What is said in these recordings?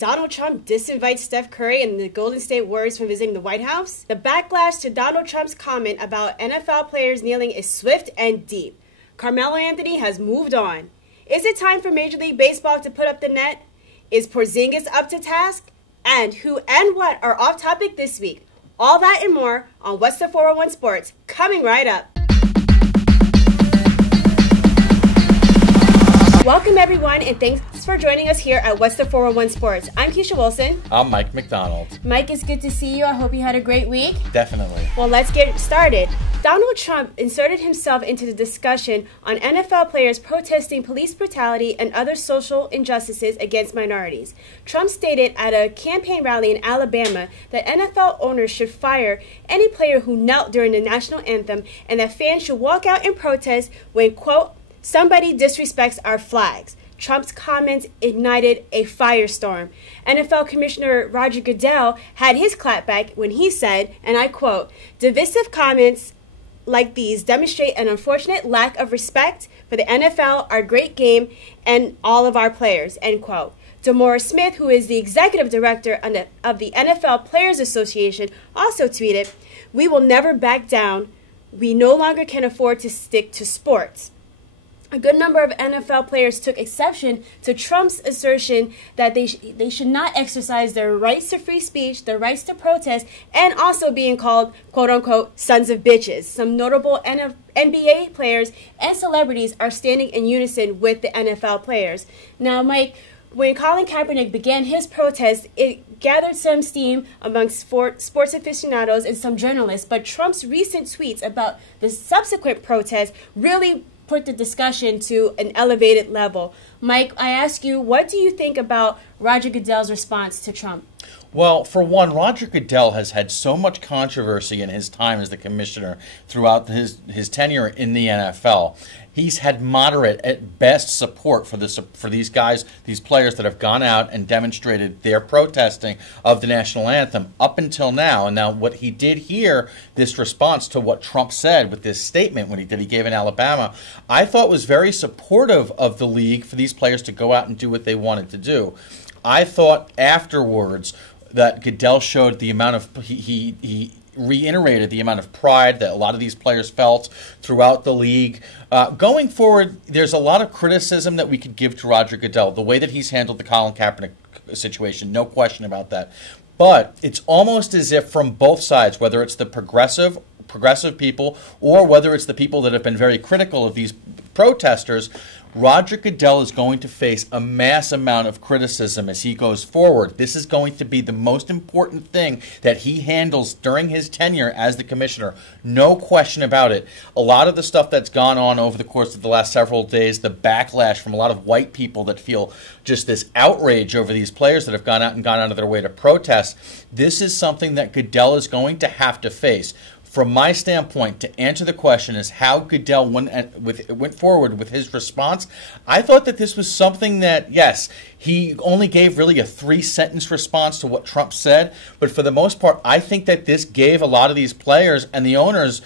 Donald Trump disinvites Steph Curry and the Golden State Warriors from visiting the White House. The backlash to Donald Trump's comment about NFL players kneeling is swift and deep. Carmelo Anthony has moved on. Is it time for Major League Baseball to put up the net? Is Porzingas up to task? And who and what are off topic this week? All that and more on What's the 411 Sports, coming right up. Welcome everyone, and thanks for joining us here at What's the 411 Sports. I'm Keisha Wilson. I'm Mike McDonald. Mike, it's good to see you. I hope you had a great week. Definitely. Well, let's get started. Donald Trump inserted himself into the discussion on NFL players protesting police brutality and other social injustices against minorities. Trump stated at a campaign rally in Alabama that NFL owners should fire any player who knelt during the national anthem and that fans should walk out and protest when, quote, somebody disrespects our flags. Trump's comments ignited a firestorm. NFL Commissioner Roger Goodell had his clapback when he said, and I quote, divisive comments like these demonstrate an unfortunate lack of respect for the NFL, our great game, and all of our players, end quote. DeMaurice Smith, who is the executive director of the NFL Players Association, also tweeted, we will never back down. We no longer can afford to stick to sports. A good number of NFL players took exception to Trump's assertion that they should not exercise their rights to free speech, their rights to protest, and also being called, quote-unquote, sons of bitches. Some notable NBA players and celebrities are standing in unison with the NFL players. Now, Mike, when Colin Kaepernick began his protest, it gathered some steam amongst sports aficionados and some journalists, but Trump's recent tweets about the subsequent protest really put the discussion to an elevated level. Mike, I ask you, what do you think about Roger Goodell's response to Trump? Well, for one, Roger Goodell has had so much controversy in his time as the commissioner throughout his tenure in the NFL. He's had moderate at best support for these guys, these players that have gone out and demonstrated their protesting of the national anthem up until now. And now what he did here, this response to what Trump said with this statement he gave in Alabama, I thought was very supportive of the league for these players to go out and do what they wanted to do. I thought afterwards that Goodell showed the amount of, he reiterated the amount of pride that a lot of these players felt throughout the league. Going forward, there's a lot of criticism that we could give to Roger Goodell, the way that he's handled the Colin Kaepernick situation, no question about that. But it's almost as if from both sides, whether it's the progressive people or whether it's the people that have been very critical of these protesters, Roger Goodell is going to face a mass amount of criticism as he goes forward. This is going to be the most important thing that he handles during his tenure as the commissioner. No question about it. A lot of the stuff that's gone on over the course of the last several days, the backlash from a lot of white people that feel just this outrage over these players that have gone out of their way to protest, this is something that Goodell is going to have to face. From my standpoint, to answer the question is how Goodell went forward with his response. I thought that this was something that, yes, he only gave really a 3-sentence response to what Trump said, but for the most part, I think that this gave a lot of these players and the owners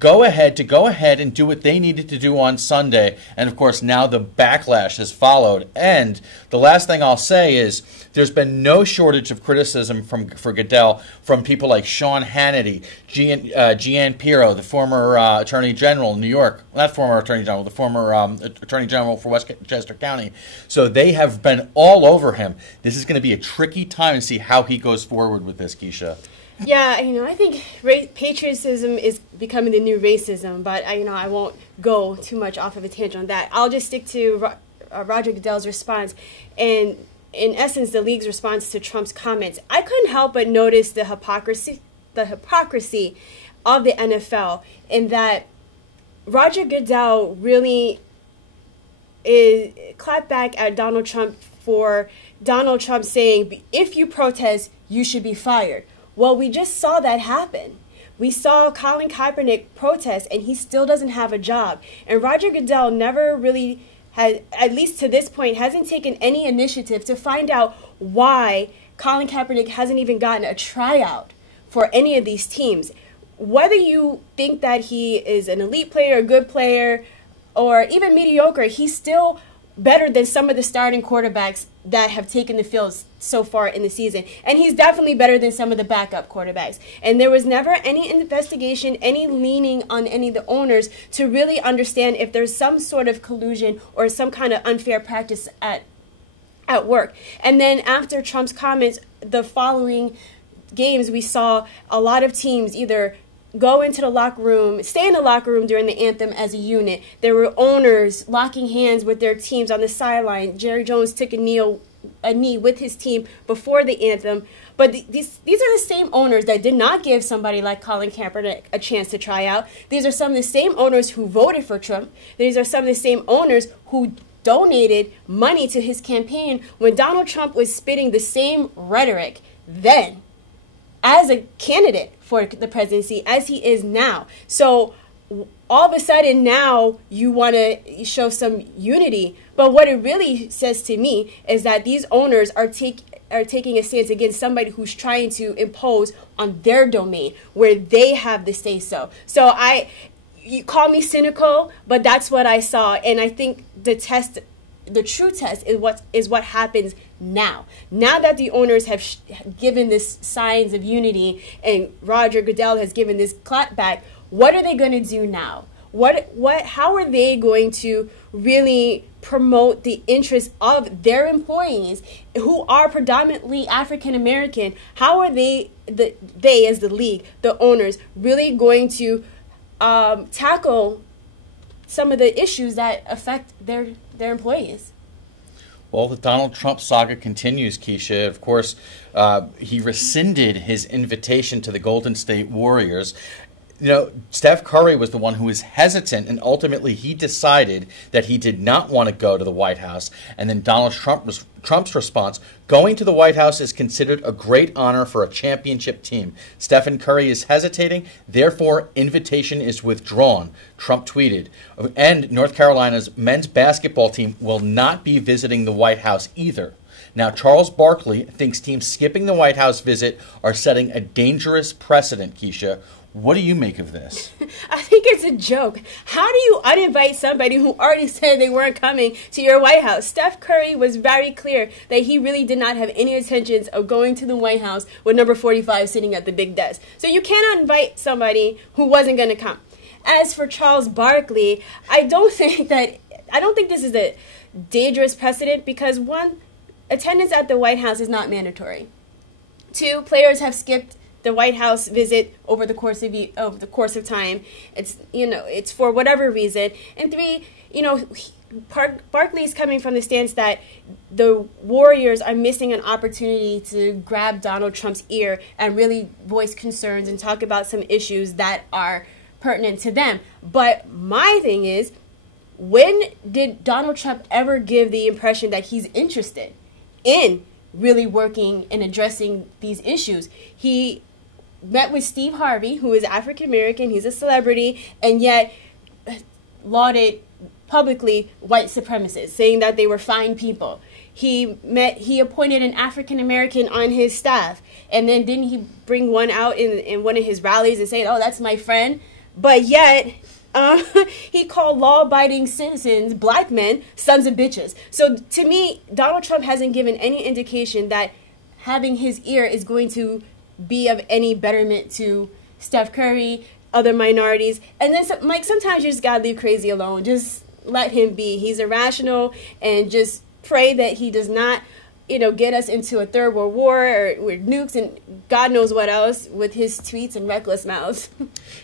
go ahead and do what they needed to do on Sunday. And of course, now the backlash has followed. And the last thing I'll say is there's been no shortage of criticism for Goodell from people like Sean Hannity, Gian Pirro, the former Attorney General in New York. Not former Attorney General, the former Attorney General for Westchester County. So they have been all over him. This is going to be a tricky time to see how he goes forward with this, Keisha. Yeah, I think patriotism is becoming the new racism, but I won't go too much off of a tangent on that. I'll just stick to Roger Goodell's response, and in essence, the league's response to Trump's comments. I couldn't help but notice the hypocrisy of the NFL in that Roger Goodell really clapped back at Donald Trump for Donald Trump saying, if you protest, you should be fired. Well, we just saw that happen. We saw Colin Kaepernick protest, and he still doesn't have a job. And Roger Goodell never really has, at least to this point, hasn't taken any initiative to find out why Colin Kaepernick hasn't even gotten a tryout for any of these teams. Whether you think that he is an elite player, a good player, or even mediocre, he's still better than some of the starting quarterbacks that have taken the field so far in the season. And he's definitely better than some of the backup quarterbacks. And there was never any investigation, any leaning on any of the owners to really understand if there's some sort of collusion or some kind of unfair practice at work. And then after Trump's comments, the following games, we saw a lot of teams either go into the locker room, stay in the locker room during the anthem as a unit. There were owners locking hands with their teams on the sideline. Jerry Jones took a knee with his team before the anthem. But these are the same owners that did not give somebody like Colin Kaepernick a chance to try out. These are some of the same owners who voted for Trump. These are some of the same owners who donated money to his campaign when Donald Trump was spitting the same rhetoric then as a candidate for the presidency as he is now. So all of a sudden now you want to show some unity. But what it really says to me is that these owners are taking a stance against somebody who's trying to impose on their domain where they have the say-so. So you call me cynical, but that's what I saw. And I think the true test is what happens now. Now that the owners have given this signs of unity and Roger Goodell has given this clap back, what are they going to do now? How are they going to really promote the interests of their employees who are predominantly African American? How are they as the league, the owners, really going to tackle some of the issues that affect their employees? Well, the Donald Trump saga continues, Keisha. Of course, he rescinded his invitation to the Golden State Warriors. You know, Steph Curry was the one who was hesitant, and ultimately he decided that he did not want to go to the White House. And then Trump's response, going to the White House is considered a great honor for a championship team. Stephen Curry is hesitating, therefore invitation is withdrawn, Trump tweeted. And North Carolina's men's basketball team will not be visiting the White House either. Now, Charles Barkley thinks teams skipping the White House visit are setting a dangerous precedent, Keisha. What do you make of this? I think it's a joke. How do you uninvite somebody who already said they weren't coming to your White House? Steph Curry was very clear that he really did not have any intentions of going to the White House with number 45 sitting at the big desk. So you cannot invite somebody who wasn't going to come. As for Charles Barkley, I don't think this is a dangerous precedent because, one, attendance at the White House is not mandatory. Two, players have skipped the White House visit over the course of time. It's for whatever reason. And three, Barkley is coming from the stance that the Warriors are missing an opportunity to grab Donald Trump's ear and really voice concerns and talk about some issues that are pertinent to them. But my thing is, when did Donald Trump ever give the impression that he's interested in really working and addressing these issues? He met with Steve Harvey, who is African American, he's a celebrity, and yet lauded publicly white supremacists, saying that they were fine people. He appointed an African American on his staff, and then didn't he bring one out in one of his rallies and say, "Oh, that's my friend"? But yet he called law-abiding citizens, black men, sons of bitches. So to me, Donald Trump hasn't given any indication that having his ear is going to be of any betterment to Steph Curry, other minorities. And then, Mike, sometimes you just gotta leave crazy alone. Just let him be. He's irrational, and just pray that he does not, get us into a third world war or with nukes and God knows what else with his tweets and reckless mouths.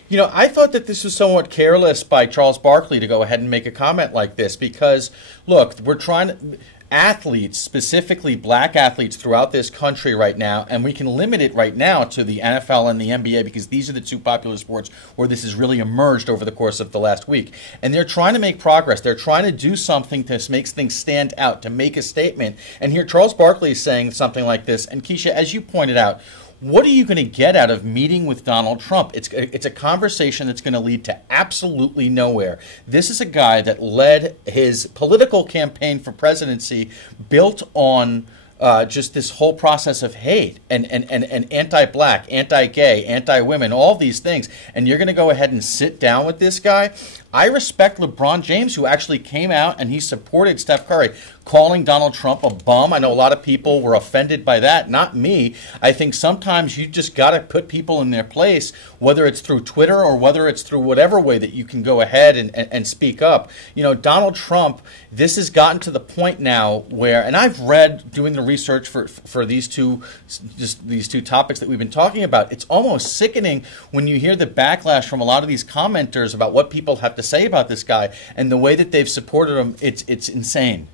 I thought that this was somewhat careless by Charles Barkley to go ahead and make a comment like this because, look, we're trying to... athletes, specifically black athletes throughout this country right now, and we can limit it right now to the NFL and the NBA because these are the two popular sports where this has really emerged over the course of the last week. And they're trying to make progress. They're trying to do something to make things stand out, to make a statement. And here Charles Barkley is saying something like this. And Keisha, as you pointed out, what are you going to get out of meeting with Donald Trump? It's a conversation that's going to lead to absolutely nowhere. This is a guy that led his political campaign for presidency built on just this whole process of hate and anti-black, anti-gay, anti-women, all these things. And you're going to go ahead and sit down with this guy? I respect LeBron James, who actually came out and he supported Steph Curry, calling Donald Trump a bum. I know a lot of people were offended by that. Not me. I think sometimes you just got to put people in their place, whether it's through Twitter or whether it's through whatever way that you can go ahead and speak up. Donald Trump, this has gotten to the point now where, and I've read, doing the research for these two topics that we've been talking about, it's almost sickening when you hear the backlash from a lot of these commenters about what people have to say about this guy and the way that they've supported him. It's insane.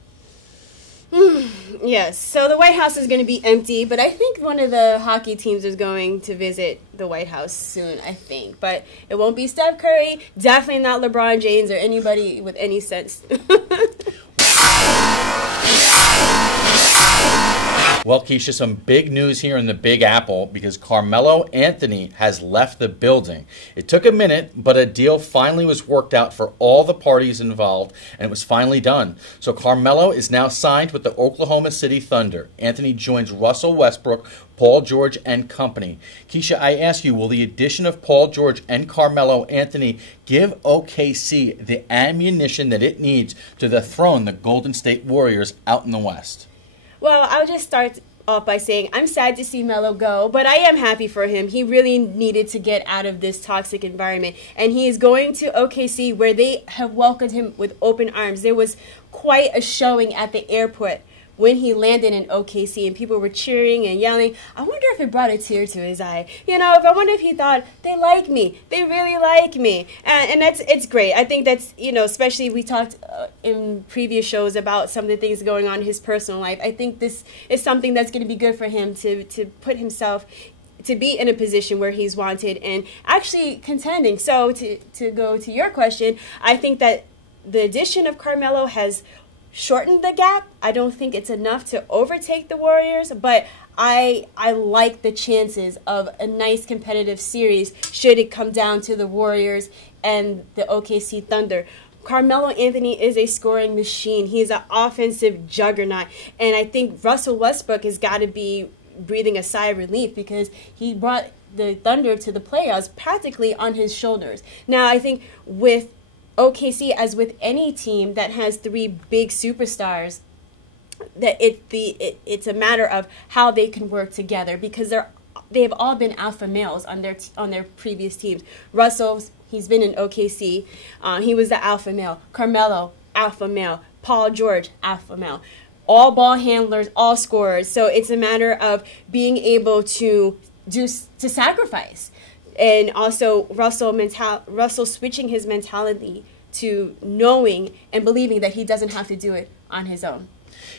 Yes, so the White House is going to be empty, but I think one of the hockey teams is going to visit the White House soon, I think. But it won't be Steph Curry, definitely not LeBron James or anybody with any sense. Well, Keisha, some big news here in the Big Apple because Carmelo Anthony has left the building. It took a minute, but a deal finally was worked out for all the parties involved, and it was finally done. So Carmelo is now signed with the Oklahoma City Thunder. Anthony joins Russell Westbrook, Paul George, and company. Keisha, I ask you, will the addition of Paul George and Carmelo Anthony give OKC the ammunition that it needs to dethrone the Golden State Warriors out in the West? Well, I'll just start off by saying I'm sad to see Melo go, but I am happy for him. He really needed to get out of this toxic environment, and he is going to OKC where they have welcomed him with open arms. There was quite a showing at the airport when he landed in OKC, and people were cheering and yelling. I wonder if it brought a tear to his eye. I wonder if he thought, they like me. They really like me. And it's great. I think that's, especially we talked in previous shows about some of the things going on in his personal life. I think this is something that's going to be good for him to put himself, to be in a position where he's wanted and actually contending. So to go to your question, I think that the addition of Carmelo has shortened the gap. I don't think it's enough to overtake the Warriors, but I like the chances of a nice competitive series should it come down to the Warriors and the OKC Thunder. Carmelo Anthony is a scoring machine. He's an offensive juggernaut, and I think Russell Westbrook has got to be breathing a sigh of relief because he brought the Thunder to the playoffs practically on his shoulders. Now, I think with OKC, as with any team that has three big superstars, that it's a matter of how they can work together because they have all been alpha males on their previous teams. Russell, he's been in OKC, he was the alpha male. Carmelo, alpha male. Paul George, alpha male. All ball handlers, all scorers. So it's a matter of being able to sacrifice. And also Russell switching his mentality to knowing and believing that he doesn't have to do it on his own.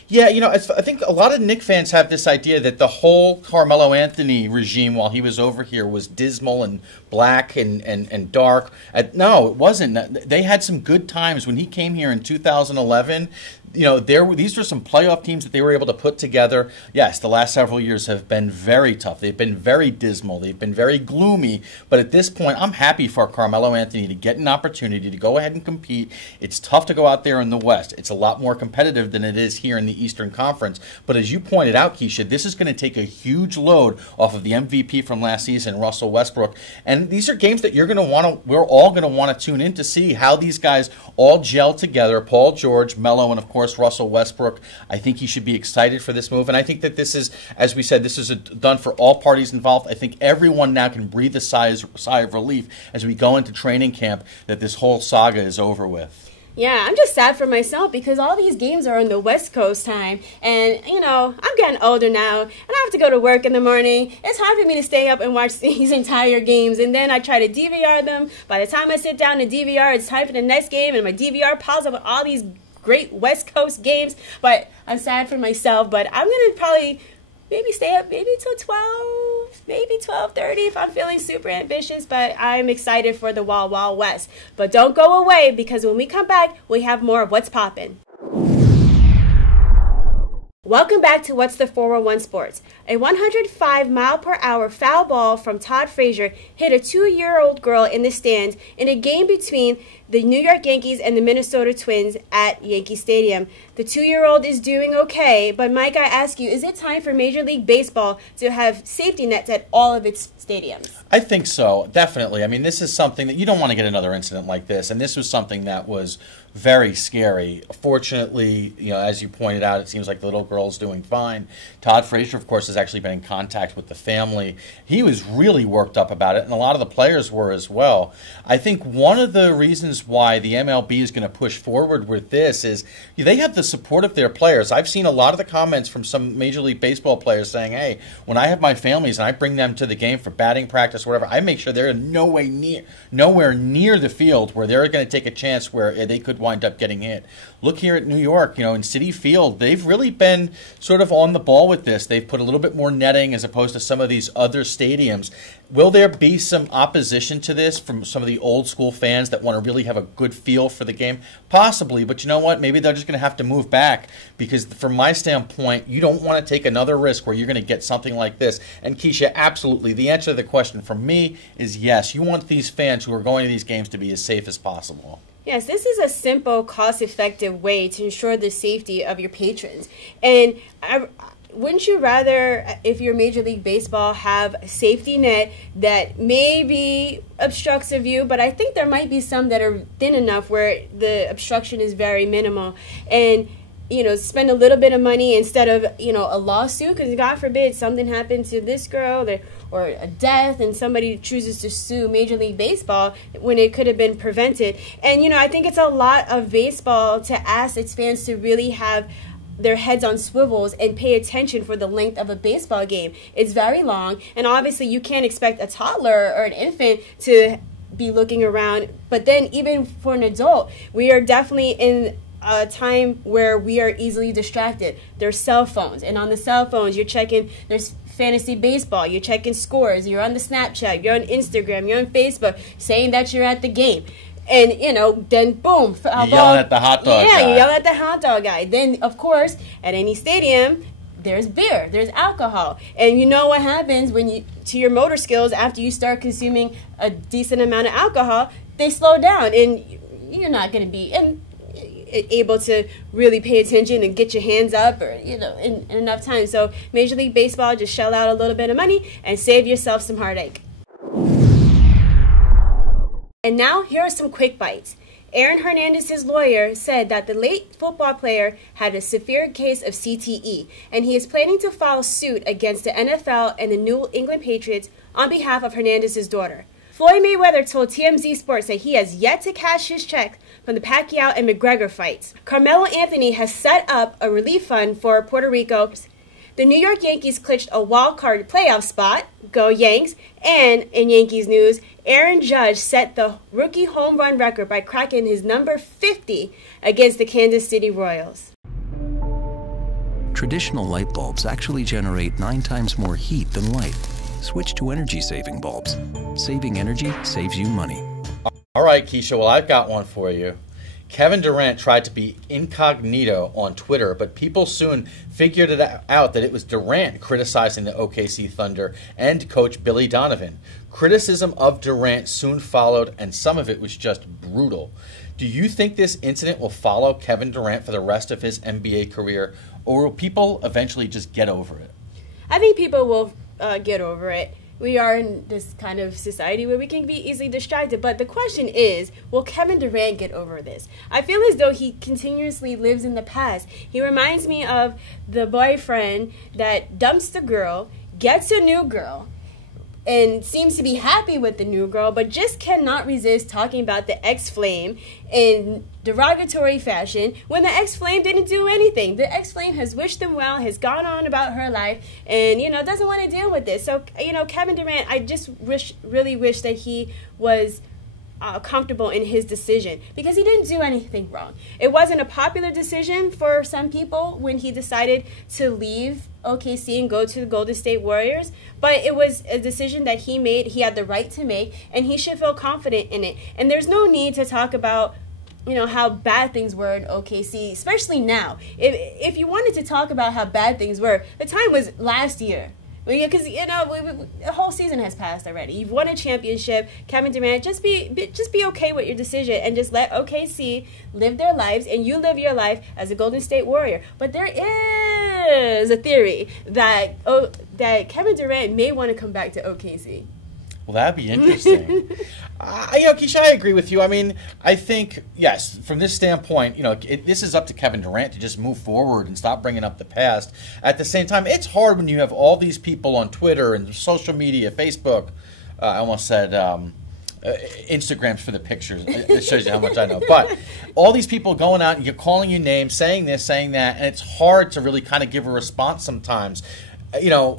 Yeah, I think a lot of Knicks fans have this idea that the whole Carmelo Anthony regime while he was over here was dismal and black and dark. No, it wasn't. They had some good times when he came here in 2011. These were some playoff teams that they were able to put together. Yes, the last several years have been very tough. They've been very dismal. They've been very gloomy. But at this point, I'm happy for Carmelo Anthony to get an opportunity to go ahead and compete. It's tough to go out there in the West. It's a lot more competitive than it is here in the Eastern Conference. But as you pointed out, Keisha, this is going to take a huge load off of the MVP from last season, Russell Westbrook. And these are games that we're all going to want to tune in to see how these guys all gel together. Paul George, Melo, and of course Russell Westbrook. I think he should be excited for this move, and I think that this is, as we said, this is done for all parties involved. I think everyone now can breathe a sigh of relief as we go into training camp that this whole saga is over with. Yeah, I'm just sad for myself because all these games are on the West Coast time. And, I'm getting older now, and I have to go to work in the morning. It's hard for me to stay up and watch these entire games. And then I try to DVR them. By the time I sit down to DVR, it's time for the next game, and my DVR piles up with all these great West Coast games. But I'm sad for myself, but I'm going to probably maybe stay up maybe till 12, maybe 12:30 if I'm feeling super ambitious. But I'm excited for the Wild Wild West. But don't go away because when we come back, we have more of What's Poppin'. Welcome back to What's the 411 Sports. A 105-mile-per-hour foul ball from Todd Frazier hit a 2-year-old girl in the stands in a game between the New York Yankees and the Minnesota Twins at Yankee Stadium. The 2-year-old is doing okay, but Mike, I ask you, is it time for Major League Baseball to have safety nets at all of its stadiums? I think so, definitely. I mean, this is something that you don't want to get another incident like this, and this was something that was very scary. Fortunately, as you pointed out, it seems like the little girl's doing fine. Todd Frazier, of course, has actually been in contact with the family. He was really worked up about it, and a lot of the players were as well. I think one of the reasons why the MLB is going to push forward with this is they have the support of their players. I've seen a lot of the comments from some Major League Baseball players saying, hey, when I have my families and I bring them to the game for batting practice or whatever, I make sure they're nowhere near the field where they're going to take a chance where they could wind up getting hit. Look here at New York, in Citi Field, they've really been sort of on the ball with this. They've put a little bit more netting as opposed to some of these other stadiums. Will there be some opposition to this from some of the old school fans that want to really have a good feel for the game? Possibly, but you know what? Maybe they're just going to have to move back because from my standpoint, you don't want to take another risk where you're going to get something like this. And Keisha, absolutely. The answer to the question from me is yes. You want these fans who are going to these games to be as safe as possible. Yes, this is a simple, cost-effective way to ensure the safety of your patrons. And wouldn't you rather, if you're Major League Baseball, have a safety net that maybe obstructs a view, but I think there might be some that are thin enough where the obstruction is very minimal. And spend a little bit of money instead of, a lawsuit, because God forbid something happened to this girl or a death and somebody chooses to sue Major League Baseball when it could have been prevented. And, I think it's a lot of baseball to ask its fans to really have their heads on swivels and pay attention for the length of a baseball game. It's very long, and obviously you can't expect a toddler or an infant to be looking around. But then even for an adult, we are definitely in a time where we are easily distracted. There's cell phones, and on the cell phones you're checking, there's fantasy baseball, you're checking scores, you're on the Snapchat, you're on Instagram, you're on Facebook saying that you're at the game. And, then boom. You're yelling at the hot dog guy. Yeah, you're yelling at the hot dog guy. Then, of course, at any stadium, there's beer, there's alcohol. And you know what happens to your motor skills after you start consuming a decent amount of alcohol, they slow down, and you're not going to be able to really pay attention and get your hands up or in enough time. So Major League Baseball, just shell out a little bit of money and save yourself some heartache. And now here are some quick bites. Aaron Hernandez's lawyer said that the late football player had a severe case of CTE, and he is planning to file suit against the NFL and the New England Patriots on behalf of Hernandez's daughter. Floyd Mayweather told TMZ Sports that he has yet to cash his check from the Pacquiao and McGregor fights. Carmelo Anthony has set up a relief fund for Puerto Rico. The New York Yankees clinched a wild card playoff spot. Go Yanks. And in Yankees news, Aaron Judge set the rookie home run record by cracking his number 50 against the Kansas City Royals. Traditional light bulbs actually generate 9 times more heat than light. Switch to energy-saving bulbs. Saving energy saves you money. All right, Keisha, well, I've got one for you. Kevin Durant tried to be incognito on Twitter, but people soon figured it out that it was Durant criticizing the OKC Thunder and coach Billy Donovan. Criticism of Durant soon followed, and some of it was just brutal. Do you think this incident will follow Kevin Durant for the rest of his NBA career, or will people eventually just get over it? I think people will get over it. We are in this kind of society where we can be easily distracted. But the question is, will Kevin Durant get over this? I feel as though he continuously lives in the past. He reminds me of the boyfriend that dumps the girl, gets a new girl, and seems to be happy with the new girl, but just cannot resist talking about the ex-flame in derogatory fashion when the ex-flame didn't do anything. The ex-flame has wished them well, has gone on about her life, and, doesn't want to deal with this. So, Kevin Durant, I just really wish that he was comfortable in his decision because he didn't do anything wrong. It wasn't a popular decision for some people when he decided to leave OKC and go to the Golden State Warriors, but it was a decision that he made. He had the right to make, and he should feel confident in it. And there's no need to talk about how bad things were in OKC, especially now. If you wanted to talk about how bad things were, the time was last year. Because the whole season has passed already. You've won a championship. Kevin Durant, just be okay with your decision and just let OKC live their lives, and you live your life as a Golden State Warrior. But there is a theory that Kevin Durant may want to come back to OKC. Well, that'd be interesting. Keisha, I agree with you. I mean, I think, yes, from this standpoint, this is up to Kevin Durant to just move forward and stop bringing up the past. At the same time, it's hard when you have all these people on Twitter and social media, Facebook. I almost said Instagrams for the pictures. It shows you how much I know. But all these people going out and you're calling your name, saying this, saying that, and it's hard to really kind of give a response sometimes.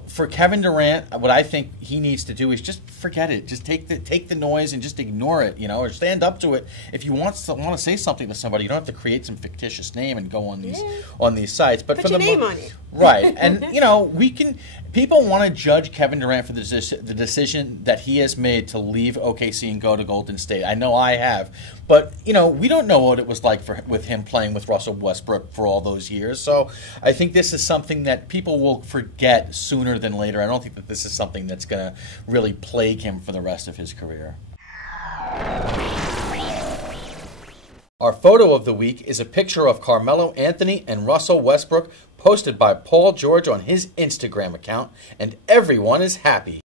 For Kevin Durant, what I think he needs to do is just forget it. Just take the noise and just ignore it, or stand up to it. If you want to say something to somebody, you don't have to create some fictitious name and go on these sites. But put your name on it, right? And we can. People want to judge Kevin Durant for the decision that he has made to leave OKC and go to Golden State. I know I have. But, we don't know what it was like with him playing with Russell Westbrook for all those years. So I think this is something that people will forget sooner than later. I don't think that this is something that's going to really plague him for the rest of his career. Our photo of the week is a picture of Carmelo Anthony and Russell Westbrook posted by Paul George on his Instagram account, and everyone is happy.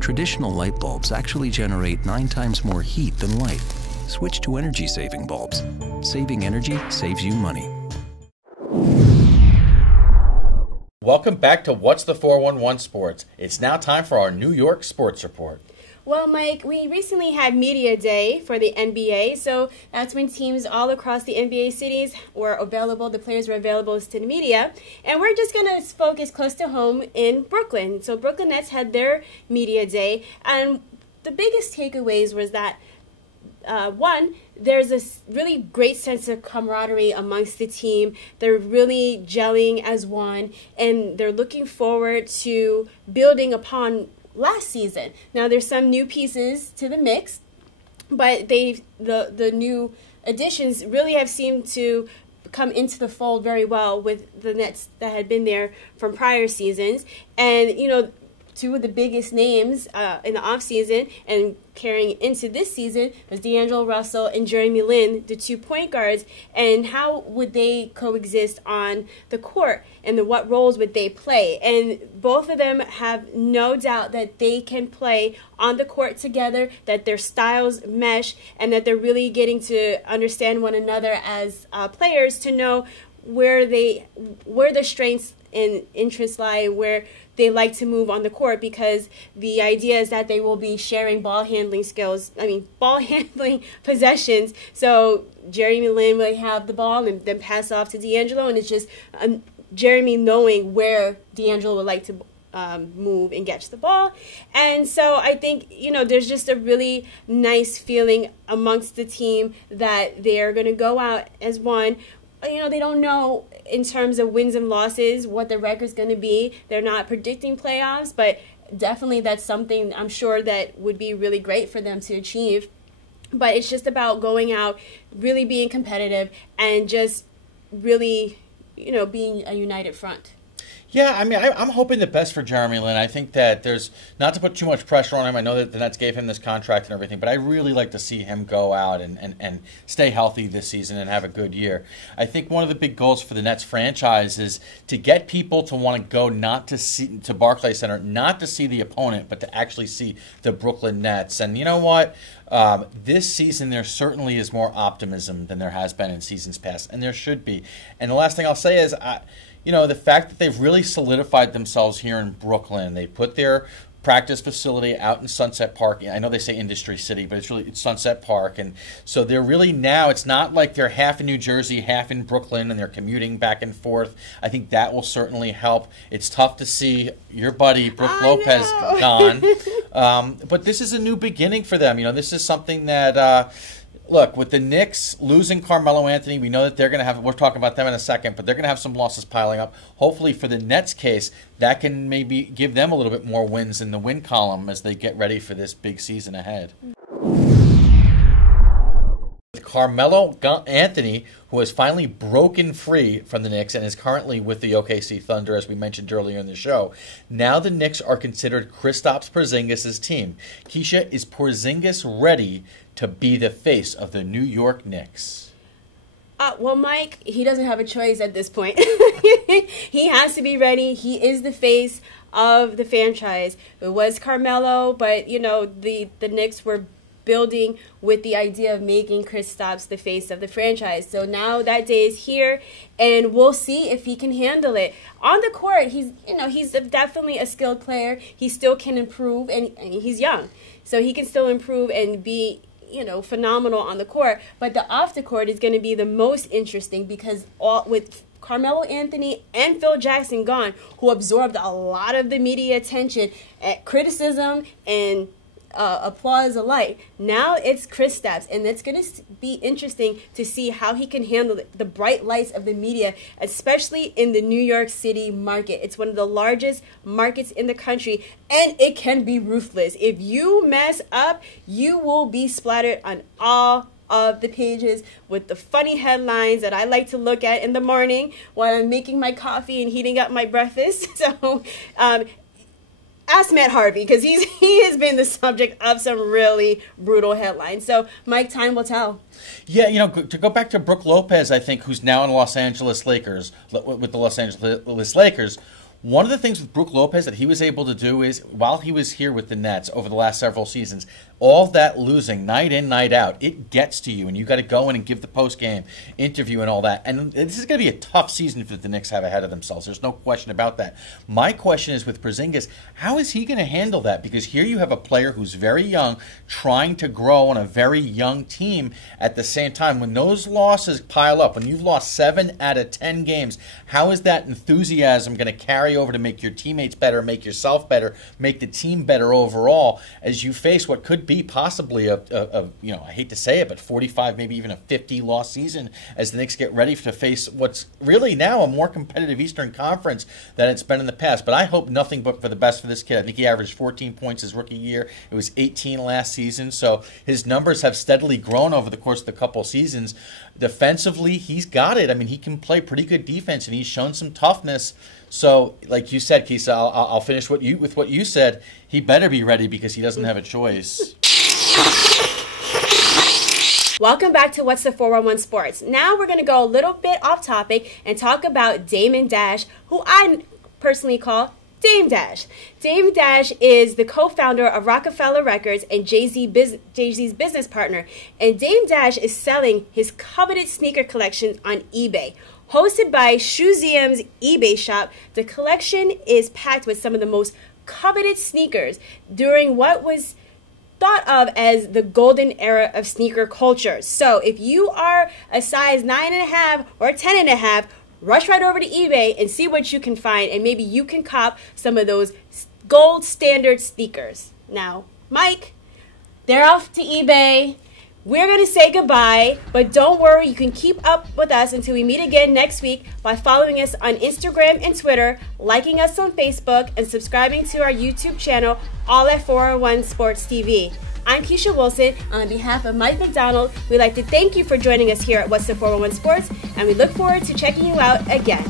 Traditional light bulbs actually generate 9 times more heat than light. Switch to energy-saving bulbs. Saving energy saves you money. Welcome back to What's the 411 Sports. It's now time for our New York Sports Report. Well, Mike, we recently had Media Day for the NBA, so that's when teams all across the NBA cities were available, the players were available to the media, and we're just going to focus close to home in Brooklyn. So Brooklyn Nets had their Media Day, and the biggest takeaways was that, one, there's a really great sense of camaraderie amongst the team. They're really gelling as one, and they're looking forward to building upon last season. Now there's some new pieces to the mix, but the new additions really have seemed to come into the fold very well with the Nets that had been there from prior seasons. And two of the biggest names in the offseason and carrying into this season was D'Angelo Russell and Jeremy Lin, the 2 point guards, and how would they coexist on the court and what roles would they play. And both of them have no doubt that they can play on the court together, that their styles mesh, and that they're really getting to understand one another as players to know where their strengths and interests lie, where they like to move on the court, because the idea is that they will be sharing ball handling possessions. So Jeremy Lin will have the ball and then pass off to D'Angelo, and it's just Jeremy knowing where D'Angelo would like to move and catch the ball. And so I think, there's just a really nice feeling amongst the team that they're going to go out as one. They don't know in terms of wins and losses what the record's going to be. They're not predicting playoffs, but definitely that's something I'm sure that would be really great for them to achieve. But it's just about going out, really being competitive, and just really, being a united front. Yeah, I mean, I'm hoping the best for Jeremy Lin. I think that there's, not to put too much pressure on him, I know that the Nets gave him this contract and everything, but I really like to see him go out and stay healthy this season and have a good year. I think one of the big goals for the Nets franchise is to get people to want to go to Barclays Center, not to see the opponent, but to actually see the Brooklyn Nets. And you know what? This season, there certainly is more optimism than there has been in seasons past, and there should be. And the last thing I'll say is, the fact that they've really solidified themselves here in Brooklyn. They put their practice facility out in Sunset Park. I know they say Industry City, but it's Sunset Park. And so they're really now, it's not like they're half in New Jersey, half in Brooklyn, and they're commuting back and forth. I think that will certainly help. It's tough to see your buddy, Brooke Lopez, gone. But this is a new beginning for them. This is something that... Look, with the Knicks losing Carmelo Anthony, we know that they're going to have, we're talking about them in a second, but they're going to have some losses piling up. Hopefully for the Nets case, that can maybe give them a little bit more wins in the win column as they get ready for this big season ahead. With Carmelo Anthony, who has finally broken free from the Knicks and is currently with the OKC Thunder, as we mentioned earlier in the show. Now the Knicks are considered Kristaps Porzingis' team. Keisha, is Porzingis ready to be the face of the New York Knicks? Well, Mike, he doesn't have a choice at this point. He has to be ready. He is the face of the franchise. It was Carmelo, but, the Knicks were building with the idea of making Kristaps the face of the franchise. So now that day is here, and we'll see if he can handle it. On the court, he's definitely a skilled player. He still can improve, and he's young. So he can still improve and be phenomenal on the court, but the off the court is going to be the most interesting because with Carmelo Anthony and Phil Jackson gone, who absorbed a lot of the media attention, criticism, and applause alike. Now it's Kristaps, and it's going to be interesting to see how he can handle the bright lights of the media, especially in the New York City market. It's one of the largest markets in the country, and it can be ruthless. If you mess up, you will be splattered on all of the pages with the funny headlines that I like to look at in the morning while I'm making my coffee and heating up my breakfast. So, ask Matt Harvey, because he has been the subject of some really brutal headlines. So, Mike, time will tell. Yeah, to go back to Brook Lopez, I think, who's now in Los Angeles Lakers, with the Los Angeles Lakers, one of the things with Brook Lopez that he was able to do is, while he was here with the Nets over the last several seasons, all that losing, night in, night out, it gets to you, and you got to go in and give the post-game interview and all that. And this is going to be a tough season that the Knicks have ahead of themselves. There's no question about that. My question is with Porzingis, how is he going to handle that? Because here you have a player who's very young, trying to grow on a very young team at the same time. When those losses pile up, when you've lost 7 out of 10 games, how is that enthusiasm going to carry over to make your teammates better, make yourself better, make the team better overall as you face what could be possibly I hate to say it, but 45, maybe even a 50-loss season as the Knicks get ready to face what's really now a more competitive Eastern Conference than it's been in the past. But I hope nothing but for the best for this kid. I think he averaged 14 points his rookie year. It was 18 last season. So his numbers have steadily grown over the course of the couple seasons. Defensively, he's got it. I mean, he can play pretty good defense, and he's shown some toughness. So, like you said, Kisa, I'll finish with what you said. He better be ready because he doesn't have a choice. Welcome back to What's the 411 Sports. Now we're going to go a little bit off topic and talk about Damon Dash, who I personally call Dame Dash. Dame Dash is the co-founder of Rockefeller Records and Jay-Z's business partner. And Dame Dash is selling his coveted sneaker collection on eBay. Hosted by Shoezium's eBay shop, the collection is packed with some of the most coveted sneakers during what was thought of as the golden era of sneaker culture. So if you are a size 9.5 or 10.5, rush right over to eBay and see what you can find, and maybe you can cop some of those gold standard sneakers. Now, Mike, they're off to eBay. We're going to say goodbye, but don't worry, you can keep up with us until we meet again next week by following us on Instagram and Twitter, liking us on Facebook, and subscribing to our YouTube channel, all at 411 Sports TV. I'm Keisha Wilson. On behalf of Mike McDonald, we'd like to thank you for joining us here at What's the 411 Sports, and we look forward to checking you out again.